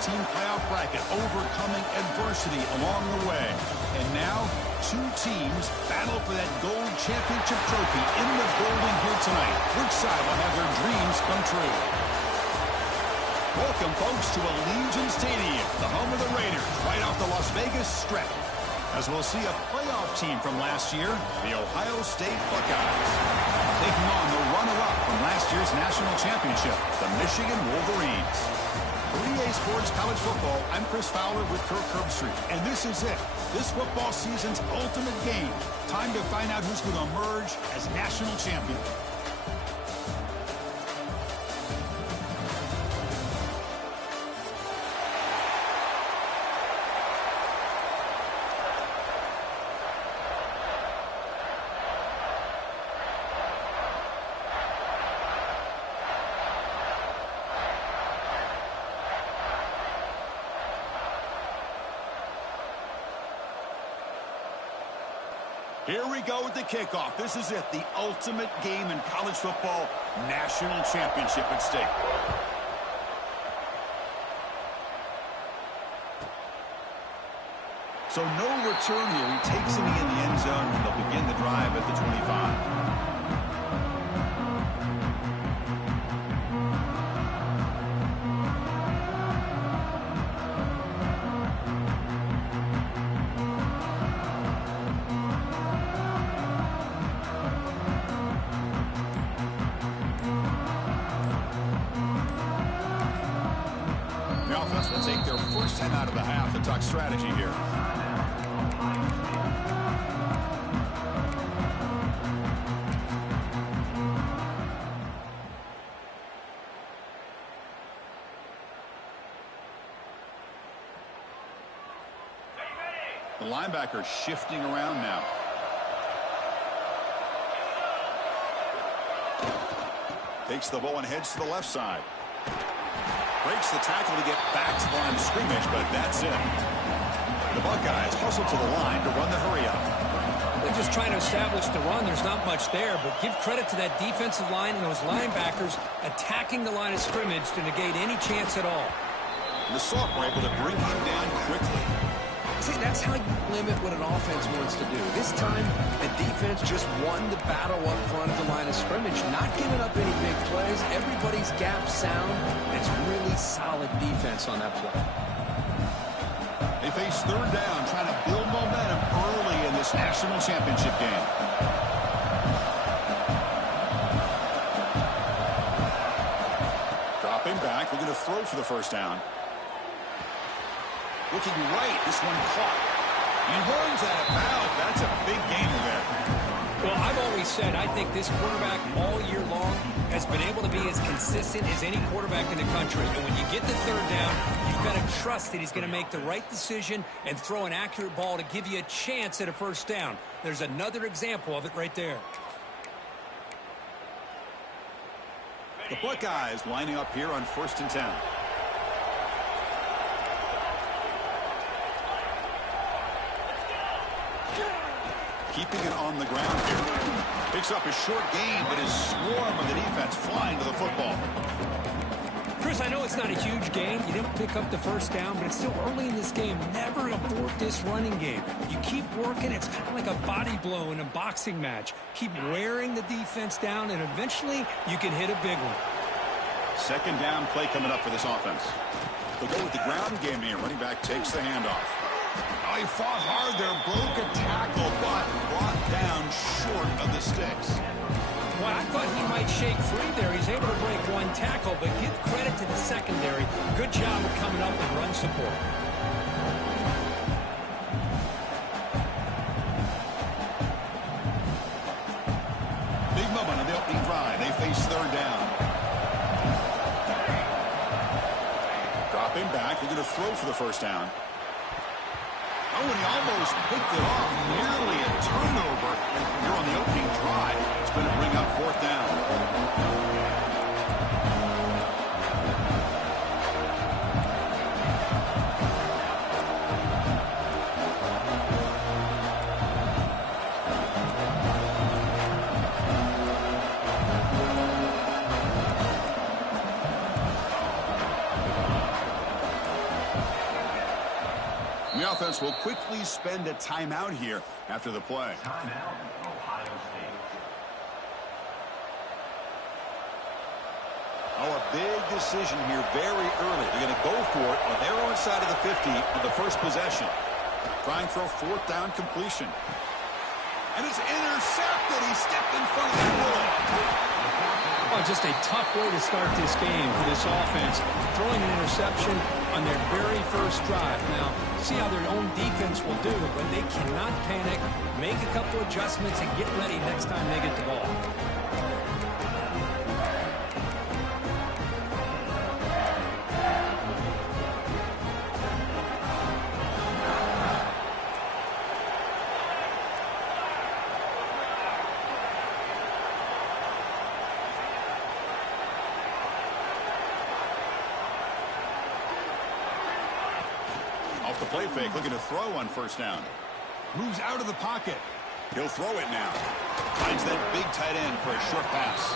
12-team playoff bracket, overcoming adversity along the way. And now, two teams battle for that gold championship trophy in the building here tonight. Which side will have their dreams come true? Welcome, folks, to Allegiant Stadium, the home of the Raiders, right off the Las Vegas Strip. As we'll see a playoff team from last year, the Ohio State Buckeyes, taking on the runner-up from last year's national championship, the Michigan Wolverines. For EA Sports College Football, I'm Chris Fowler with Kirk Herbstreit, and this is it. This football season's ultimate game. Time to find out who's going to emerge as national champion. Here we go with the kickoff. This is it, the ultimate game in college football, national championship at stake. So no return here. He takes it in the end zone, and they'll begin the drive at the 25. The offense will take their first time out of the half and talk strategy here. The linebacker shifting around now. Takes the ball and heads to the left side. Breaks the tackle to get back to the line of scrimmage, but that's it. The Buckeyes hustle to the line to run the hurry-up. They're just trying to establish the run. There's not much there, but give credit to that defensive line and those linebackers attacking the line of scrimmage to negate any chance at all. The sophomore able to bring him down quickly. See, that's how you limit what an offense wants to do. This time, the defense just won the battle up front of the line of scrimmage, not giving up any big plays. Everybody's gap sound. It's really solid defense on that play. They face third down, trying to build momentum early in this national championship game. Dropping back, we're going to throw for the first down. Looking right, this one caught. He runs out of bounds. That's a big gainer there. Well, I've always said I think this quarterback all year long has been able to be as consistent as any quarterback in the country. And when you get the third down, you've got to trust that he's going to make the right decision and throw an accurate ball to give you a chance at a first down. There's another example of it right there. The Buckeyes lining up here on 1st and 10. Keeping it on the ground here. Picks up a short gain, but his swarm of the defense flying to the football. Chris, I know it's not a huge gain. You didn't pick up the first down, but it's still early in this game. Never abort this running game. You keep working. It's kind of like a body blow in a boxing match. Keep wearing the defense down, and eventually you can hit a big one. Second down play coming up for this offense. They'll go with the ground game here. Running back takes the handoff. Oh, he fought hard there, broke a tackle, but brought down short of the sticks. Well, I thought he might shake free there. He's able to break one tackle, but give credit to the secondary. Good job of coming up and run support. Big moment on the opening drive. They face third down. Dropping back. They're going to throw for the first down. Oh, and he almost picked it off. Nearly a turnover here on the opening drive. It's going to bring up fourth down. The offense will quickly spend a timeout here after the play. Timeout, Ohio State. Oh, a big decision here very early. They're going to go for it on their own side of the 50 on the first possession. Trying for a fourth down completion. And it's intercepted. He stepped in front of the ball. Oh, just a tough way to start this game for this offense. Throwing an interception on their very first drive. Now, see how their own defense will do, but they cannot panic, make a couple adjustments, and get ready next time they get the ball. Off the play fake, looking to throw on first down. Moves out of the pocket. He'll throw it now. Finds that big tight end for a short pass.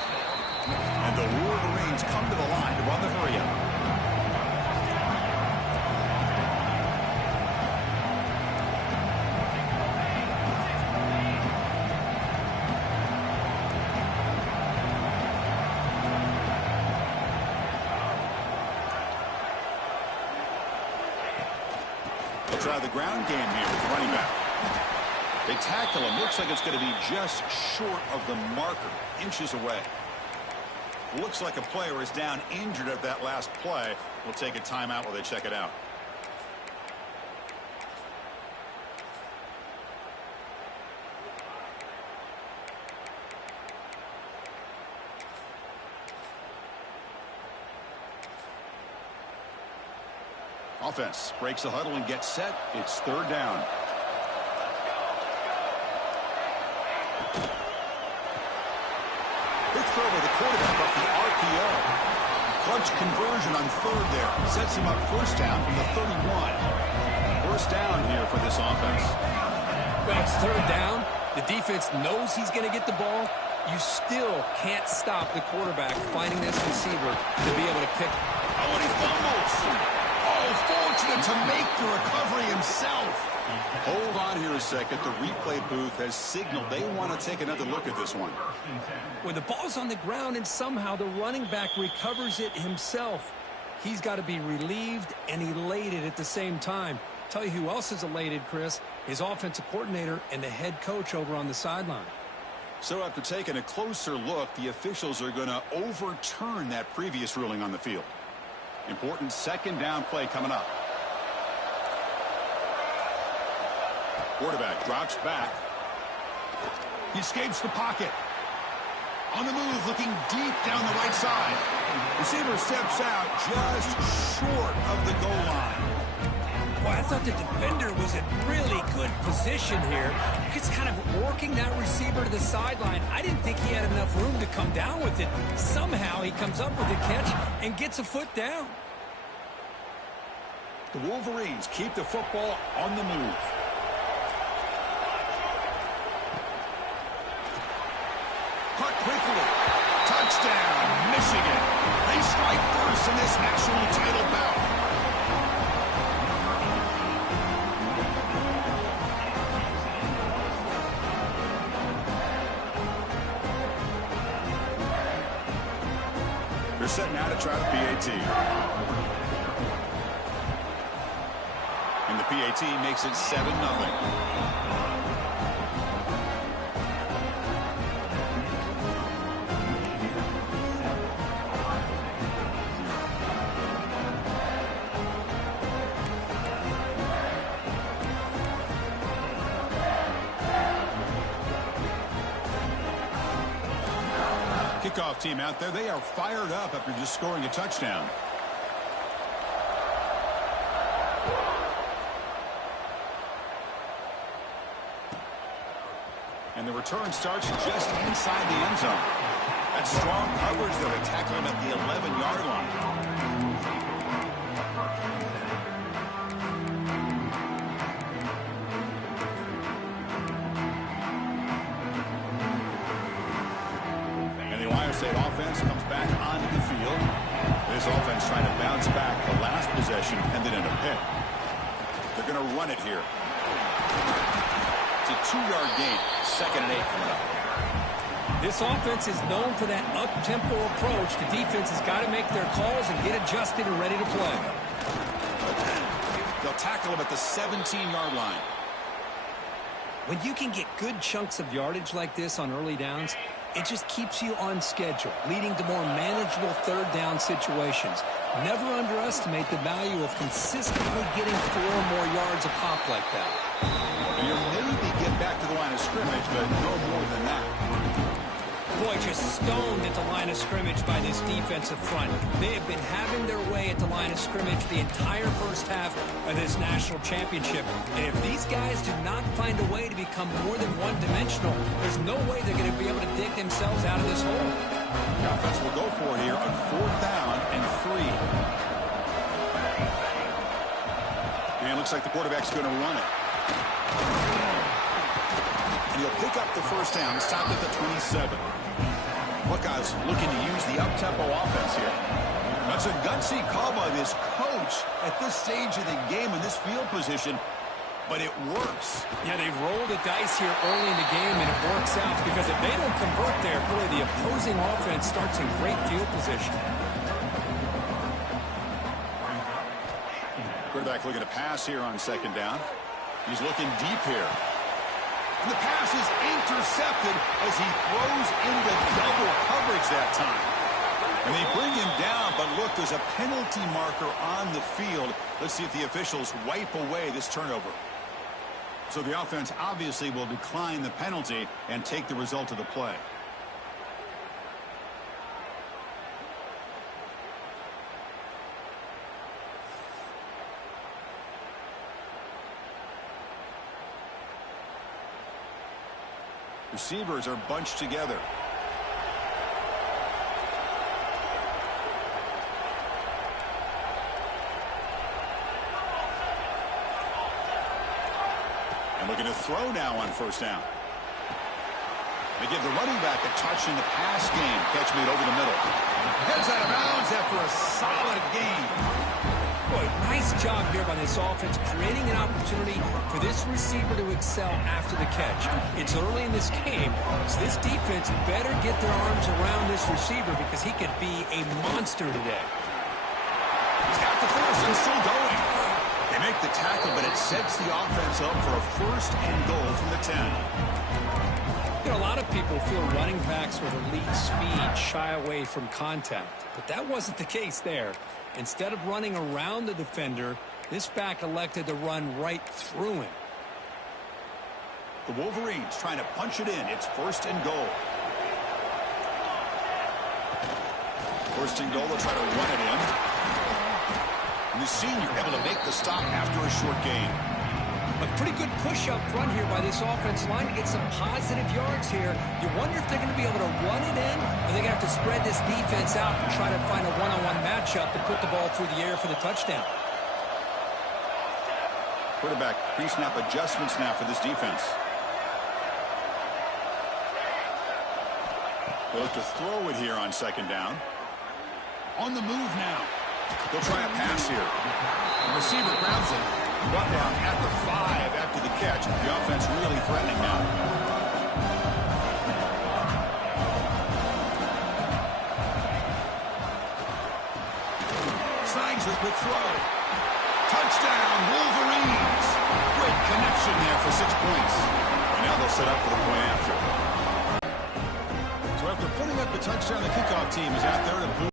And the Wolverines come to the line to run the hurry up. Try the ground game here with running back. They tackle him. Looks like it's going to be just short of the marker, inches away. Looks like a player is down injured at that last play. We'll take a timeout while they check it out. Offense breaks the huddle and gets set. It's third down. Quick throw by the quarterback off the RPO. Clutch conversion on third there. Sets him up first down from the 31. First down here for this offense. Well, it's third down. The defense knows he's going to get the ball. You still can't stop the quarterback finding this receiver to be able to pick. Oh, and he fumbles. Fortunate to make the recovery himself. Hold on here a second. The replay booth has signaled they want to take another look at this one. When the ball's on the ground and somehow the running back recovers it himself, he's got to be relieved and elated at the same time. Tell you who else is elated, Chris, his offensive coordinator and the head coach over on the sideline. So after taking a closer look, the officials are going to overturn that previous ruling on the field. Important second down play coming up. Quarterback drops back. He escapes the pocket. On the move, looking deep down the right side. Receiver steps out just short of the goal line. Well, I thought the defender was in really good position here. Just kind of working that receiver to the sideline. I didn't think he had enough room to come down with it. Somehow he comes up with the catch and gets a foot down. The Wolverines keep the football on the move. Caught quickly. Touchdown, Michigan. They strike first in this national title bout. They're set now to try the PAT. And the PAT makes it 7-0. Kickoff team out there. They are fired up after just scoring a touchdown. And the return starts just inside the end zone. That's strong coverage though to tackle him at the 11-yard line. State offense comes back onto the field. This offense trying to bounce back. The last possession ended in a pick. They're going to run it here. It's a 2-yard gain. 2nd and 8 coming up. This offense is known for that up-tempo approach. The defense has got to make their calls and get adjusted and ready to play. They'll tackle him at the 17-yard line. When you can get good chunks of yardage like this on early downs, it just keeps you on schedule, leading to more manageable third down situations. Never underestimate the value of consistently getting 4 or more yards a pop like that. You'll maybe get back to the line of scrimmage, but no more than that. Boy, just stoned at the line of scrimmage by this defensive front. They have been having their way at the line of scrimmage the entire first half of this national championship. And if these guys do not find a way to become more than one-dimensional, there's no way they're going to be able to dig themselves out of this hole. The offense will go for it here on 4th down and 3. And it looks like the quarterback's going to run it. And he'll pick up the first down, stop at the 27. Buckeyes looking to use the up-tempo offense here. That's a gutsy call by this coach at this stage of the game in this field position, but it works. Yeah, they've rolled the dice here early in the game, and it works out because if they don't convert there, boy, the opposing offense starts in great field position. Quarterback looking to pass here on 2nd down. He's looking deep here. And the pass is intercepted as he throws into double coverage that time. And they bring him down, but look, there's a penalty marker on the field. Let's see if the officials wipe away this turnover. So the offense obviously will decline the penalty and take the result of the play. Receivers are bunched together. And looking to throw now on 1st down. They give the running back a touch in the pass game. Catch made over the middle. Heads out of bounds after a solid gain. Boy, nice job here by this offense, creating an opportunity for this receiver to excel after the catch. It's early in this game, so this defense better get their arms around this receiver because he could be a monster today. He's got the first and still going. They make the tackle, but it sets the offense up for a 1st and goal from the 10. You know, a lot of people feel running backs with elite speed shy away from contact, but that wasn't the case there. Instead of running around the defender, this back elected to run right through him. The Wolverines trying to punch it in. It's 1st and goal. 1st and goal, they'll try to run it in. And the senior able to make the stop after a short gain. A pretty good push up front here by this offensive line to get some positive yards here. You wonder if they're going to be able to run it in, or they're going to have to spread this defense out and try to find a one-on-one matchup to put the ball through the air for the touchdown. Quarterback pre-snap adjustments now for this defense. They look to throw it here on 2nd down. On the move now. They'll try a pass here. The receiver grabs it. Brought down at the 5 after the catch. The offense really threatening now. Signs with the throw. Touchdown, Wolverines. Great connection there for 6 points. And now they'll set up for the point after. So after putting up the touchdown, the kickoff team is out there to boot.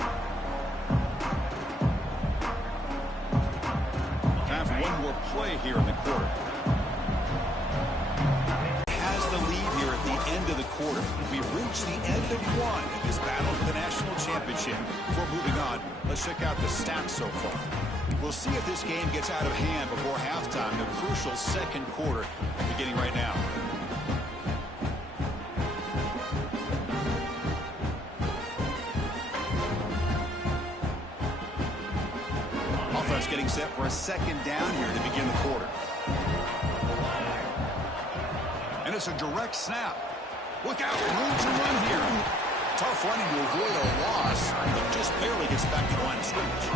Play here in the quarter. Has the lead here at the end of the quarter. We've reached the end of one in this battle for the national championship. Before moving on, let's check out the stats so far. We'll see if this game gets out of hand before halftime. The crucial 2nd quarter beginning right now. Getting set for a 2nd down here to begin the quarter. And it's a direct snap. Look out, room to run here. Tough running to avoid a loss, but just barely gets back to the line of scrimmage.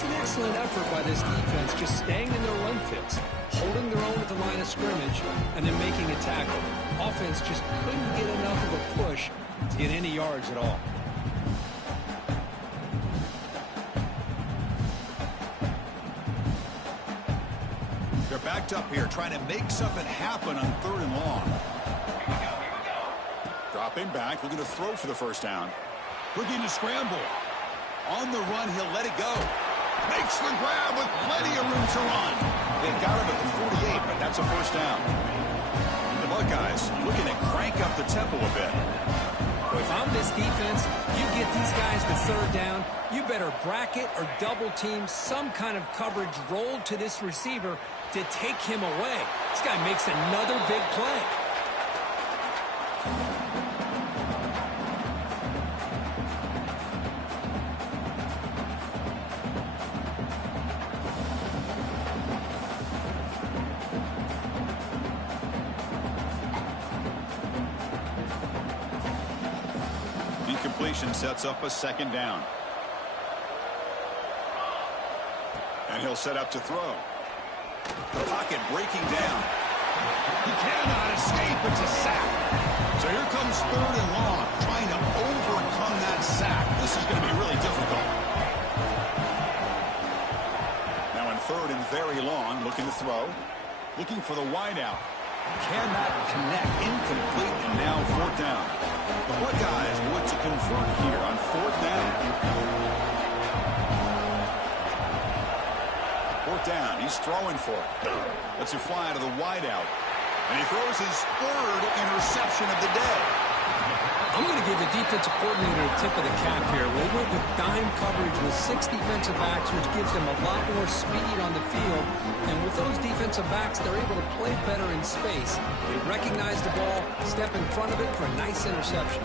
It's an excellent effort by this defense, just staying in their run fits, holding their own at the line of scrimmage, and then making a tackle. Offense just couldn't get enough of a push to get any yards at all. They're backed up here, trying to make something happen on 3rd and long. Dropping back, looking to throw for the first down. Looking to scramble. On the run, he'll let it go. Makes the grab with plenty of room to run. They got him at the 48, but that's a first down. The Buckeyes looking to crank up the tempo a bit. If I'm this defense, you get these guys to 3rd down, you better bracket or double team some kind of coverage rolled to this receiver to take him away. This guy makes another big play. Incompletion sets up a 2nd down. And he'll set up to throw. The pocket breaking down. He cannot escape. It's a sack. So here comes 3rd and long, trying to overcome that sack. This is going to be really difficult. Now in 3rd and very long, looking to throw. Looking for the wideout. Cannot connect. Incomplete, and now 4th down. The Buckeyes want to convert here on 4th down. 4th down. He's throwing for it. Lets it fly to the wideout. And he throws his 3rd interception of the day. I'm going to give the defensive coordinator a tip of the cap here. They went with dime coverage with 6 defensive backs, which gives them a lot more speed on the field. And with those defensive backs, they're able to play better in space. They recognize the ball, step in front of it for a nice interception.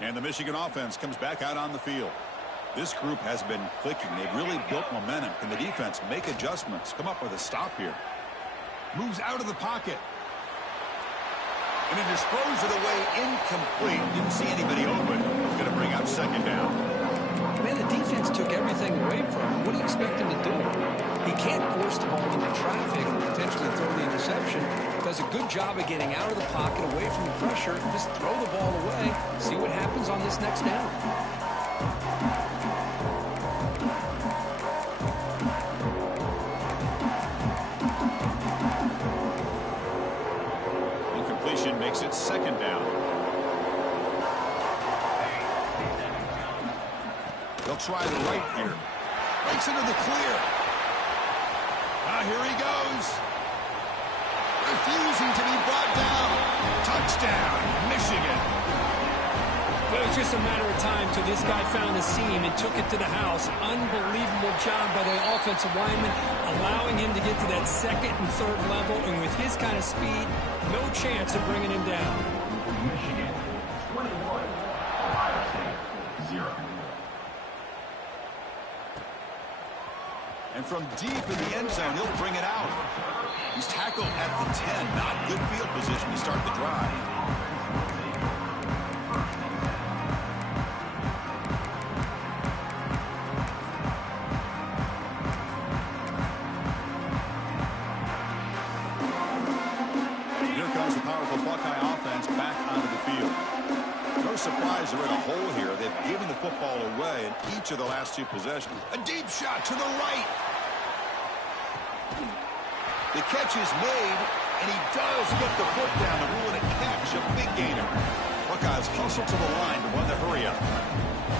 And the Michigan offense comes back out on the field. This group has been clicking. They've really built momentum. Can the defense make adjustments? Come up with a stop here. Moves out of the pocket. And it just throws it away incomplete. Didn't see anybody open. It's going to bring up 2nd down. Man, the defense took everything away from him. What do you expect him to do? He can't force the ball into traffic and potentially throw the interception. Does a good job of getting out of the pocket, away from the pressure, and just throw the ball away. See what happens on this next down. Incompletion makes it 2nd down. They'll try the right here. Breaks into the clear. Now here he goes. Refusing to be brought down. Touchdown, Michigan. But it was just a matter of time till this guy found the seam and took it to the house. Unbelievable job by the offensive lineman, allowing him to get to that 2nd and 3rd level. And with his kind of speed, no chance of bringing him down. Michigan 21, Ohio State 0. And from deep in the end zone, he'll bring it out. He's tackled at the 10. Not good field position to start the drive. Here comes the powerful Buckeye offense back onto the field. No surprise they're in a hole here. They've given the football away in each of the last 2 possessions. A deep shot to the right. The catch is made, and he does get the foot down to rule it a catch, a big gainer. Buckeyes hustle to the line to run the hurry up.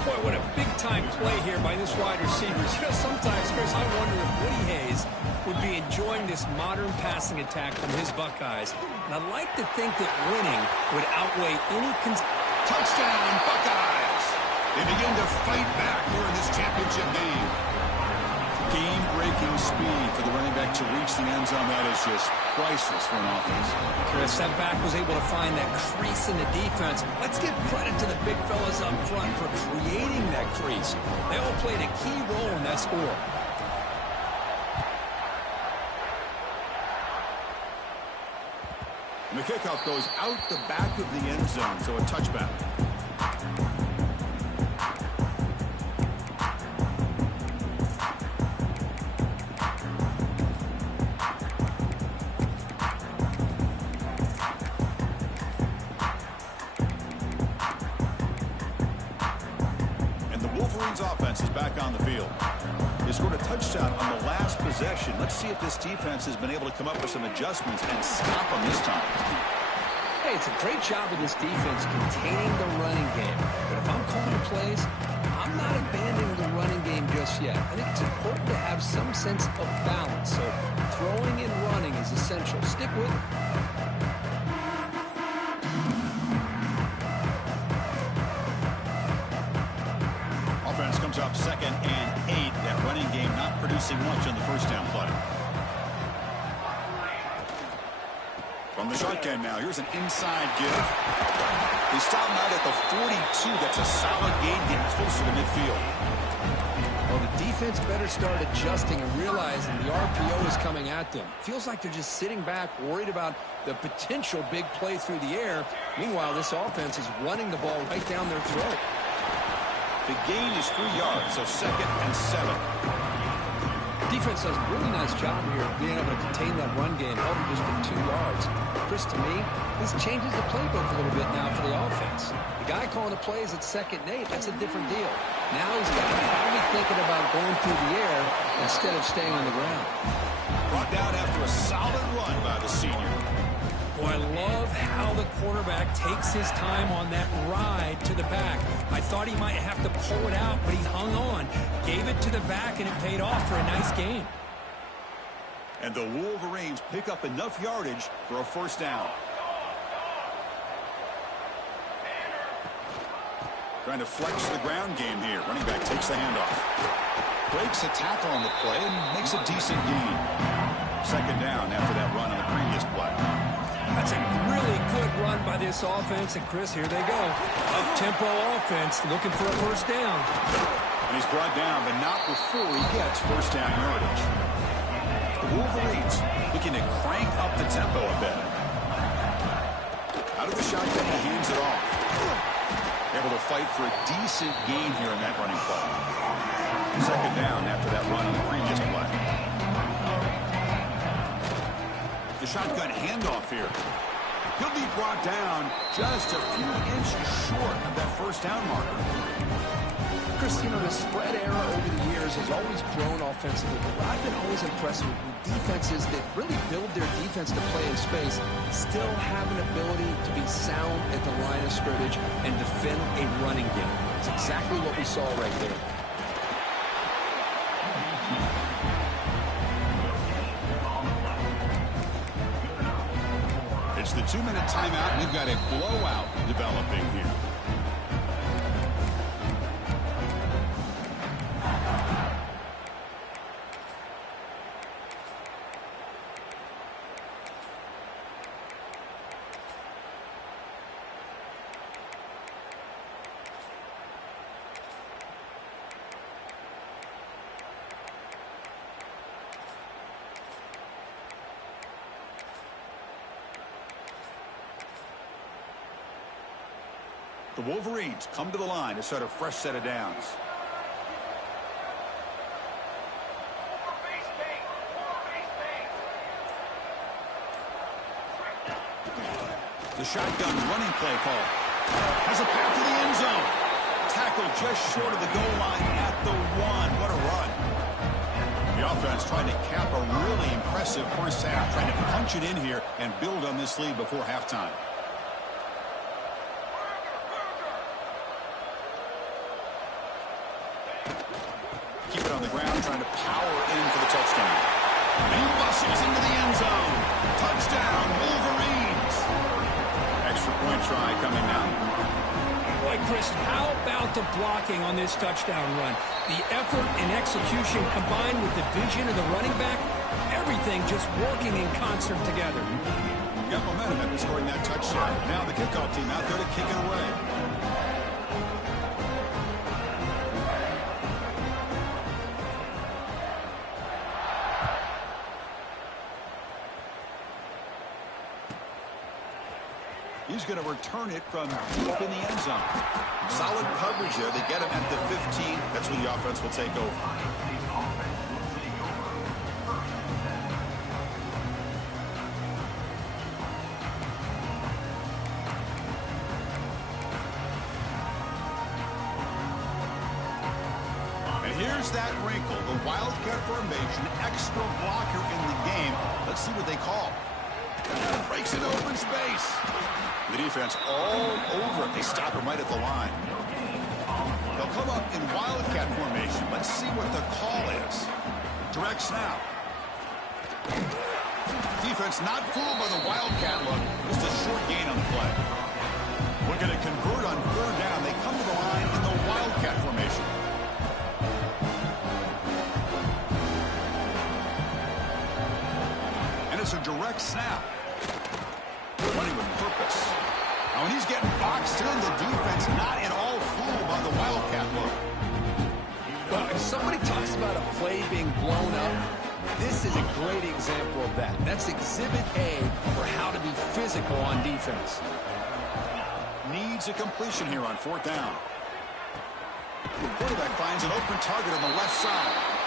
Boy, what a big-time play here by this wide receiver. You know, sometimes, Chris, I wonder if Woody Hayes would be enjoying this modern passing attack from his Buckeyes. And I'd like to think that winning would outweigh any... Touchdown, Buckeyes! They begin to fight back here in this championship game. Game-breaking speed for the running back to reach the end zone. That is just priceless for an offense. Chris, that back was able to find that crease in the defense. Let's give credit to the big fellas up front for creating that crease. They all played a key role in that score. the kickoff goes out the back of the end zone, so a touchback. And the Wolverines offense is back on the field. They scored a touchdown on the last possession. Let's see if this defense has been able to come up with some adjustments and stop them this time. Hey, it's a great job of this defense containing the running game. But if I'm calling plays, I'm not abandoning the running game just yet. I think it's important to have some sense of balance. So throwing and running is essential. Stick with it. Offense comes up 2nd and 8. That running game not producing much on the first down play. From the shotgun now, here's an inside give. They stop him out at the 42. That's a solid gain, getting closer to midfield. Well, the defense better start adjusting and realizing the RPO is coming at them. Feels like they're just sitting back, worried about the potential big play through the air. Meanwhile, this offense is running the ball right down their throat. The gain is 3 yards, so 2nd and 7. Defense does a really nice job here of being able to contain that run game, held them just for 2 yards. Chris, to me, this changes the playbook a little bit now for the offense. The guy calling the plays at 2nd and 8, that's a different deal. Now he's got to finally thinking about going through the air instead of staying on the ground. Brought down after a solid run by the senior. Boy, I love how the quarterback takes his time on that ride to the back. I thought he might have to pull it out, but he hung on, gave it to the back, and it paid off for a nice gain. And the Wolverines pick up enough yardage for a first down. Trying to flex the ground game here. Running back takes the handoff. Breaks a tackle on the play and makes a decent gain. 2nd down after that run on the previous play. That's a really good run by this offense. And, Chris, here they go. Up-tempo offense looking for a first down. And he's brought down, but not before he gets first down yardage. The Wolverines looking to crank up the tempo a bit. Out of the shotgun, he hands it off. Able to fight for a decent gain here in that running play. 2nd down after that run on the previous play. The shotgun handoff here. He'll be brought down just a few inches short of that first down marker. Chris, you know, the spread era over the years has always grown offensively, but I've been always impressed with defenses that really build their defense to play in space, still have an ability to be sound at the line of scrimmage and defend a running game. It's exactly what we saw right there. It's the 2-minute timeout, and we've got a blowout developing here. The Wolverines come to the line to start a fresh set of downs. The shotgun running play call. Has a path to the end zone. Tackle just short of the goal line at the 1. What a run. The offense trying to cap a really impressive first half, trying to punch it in here and build on this lead before halftime. Keep it on the ground, trying to power in for the touchdown. And he bustles into the end zone. Touchdown, Wolverines. Extra point try coming now. Boy, Chris, how about the blocking on this touchdown run? The effort and execution combined with the vision of the running back, everything just working in concert together. Got momentum after scoring that touchdown. Now the kickoff team out there to kick it away. going to return it from deep in the end zone. Solid coverage there. They get him at the 15. That's where the offense will take over. And here's that wrinkle. The Wildcat formation, extra blocker in the game. Let's see what they call. Breaks into open space. The defense all over it. They stop him right at the line. They'll come up in Wildcat formation. Let's see what the call is. Direct snap. Defense not fooled by the Wildcat look. Just a short gain on the play. We're going to convert on third down. They come to the line in the Wildcat formation. And it's a direct snap. Running with purpose. Now when he's getting boxed in, the defense not at all fooled by the Wildcat look. Well, if somebody talks about a play being blown up, this is a great example of that. That's exhibit A for how to be physical on defense. Needs a completion here on fourth down. The quarterback finds an open target on the left side.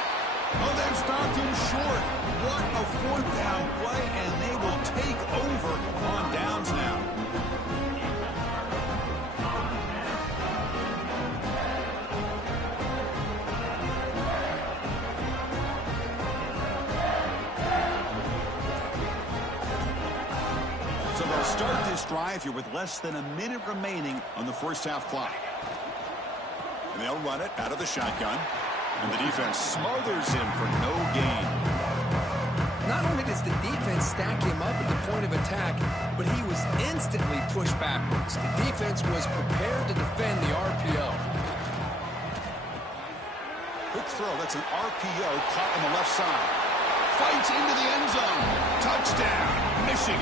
Oh, they've stopped him short. What a fourth down play, and they will take over on downs now. So they'll start this drive here with less than a minute remaining on the first half clock. And they'll run it out of the shotgun. And the defense smothers him for no gain. Not only does the defense stack him up at the point of attack, but he was instantly pushed backwards. The defense was prepared to defend the RPO. Quick throw. That's an RPO caught on the left side. Fights into the end zone. Touchdown, Michigan.